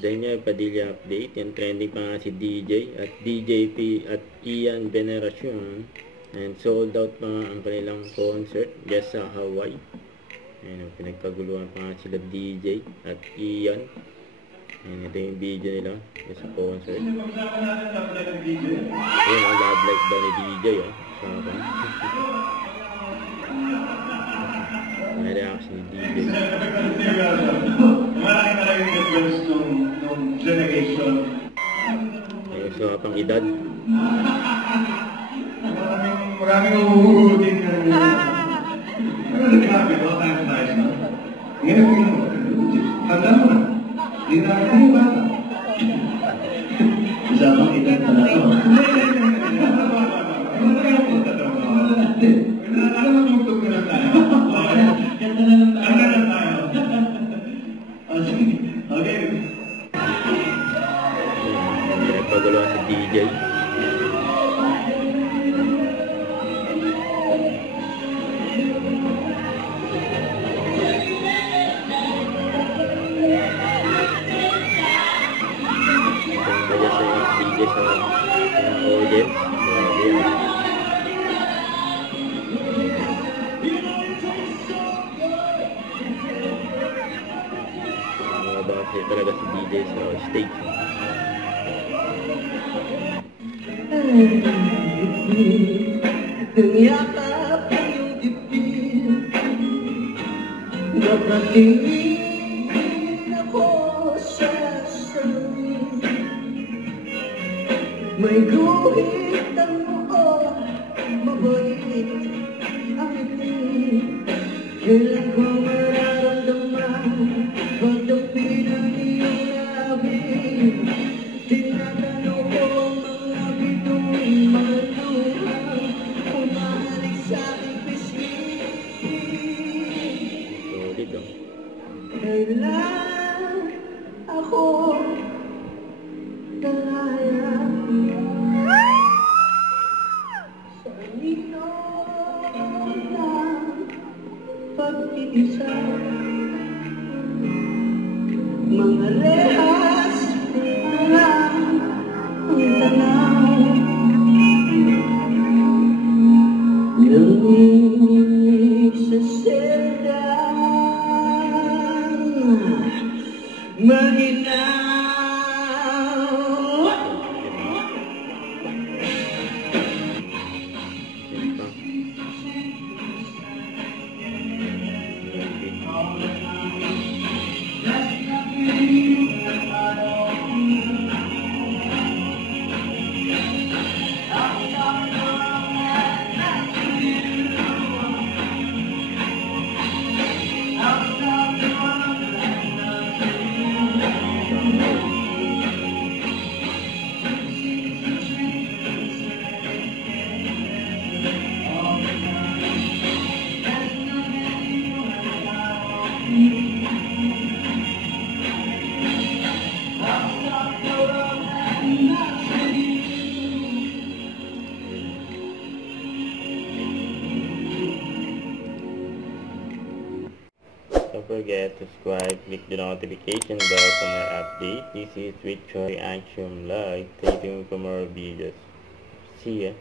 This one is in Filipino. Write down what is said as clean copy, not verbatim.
Daniel Padilla update. Yan, trending pa nga si DJ at DJP at Ian Veneracion. And sold out pa nga ang kanilang concert just sa Hawaii. Ayan, pinagkaguluhan pa nga sila DJ at Ian. Ayan, ito yung video nila just sa concert. Ayan, ang love life daw ni DJ. Sama. May reaction ni DJ. Marami na lang yung difference nung generation. Ayun, so pang edad. Maraming uuhutin ka rin. Pero nagkabi, all time flies na. Ngayon, handa mo na. Hindi na ako mo bata. Isa pang edad na na ito. Paguluhan si DJ. DJ sa audience. Mabase talaga si DJ sa stage. Yakap yung dibdib, nakatingin ako sa salamin. May guhit ang mukha, mabait ang ngiti. Kailan ko mararamdaman pagdapit ang iyong labi. Tinatanong ko ang mga bituin, mga luhang umahalik sa aking pisngi. Solid, Kailan ako talaya sa inyong lang pag-iisa. Mga rehas lang ang tanaw, lamig sa selda, maginaw. Don't forget to subscribe, click the notification bell for more updates. This is Richard Action Live. Stay tuned for more videos. See ya.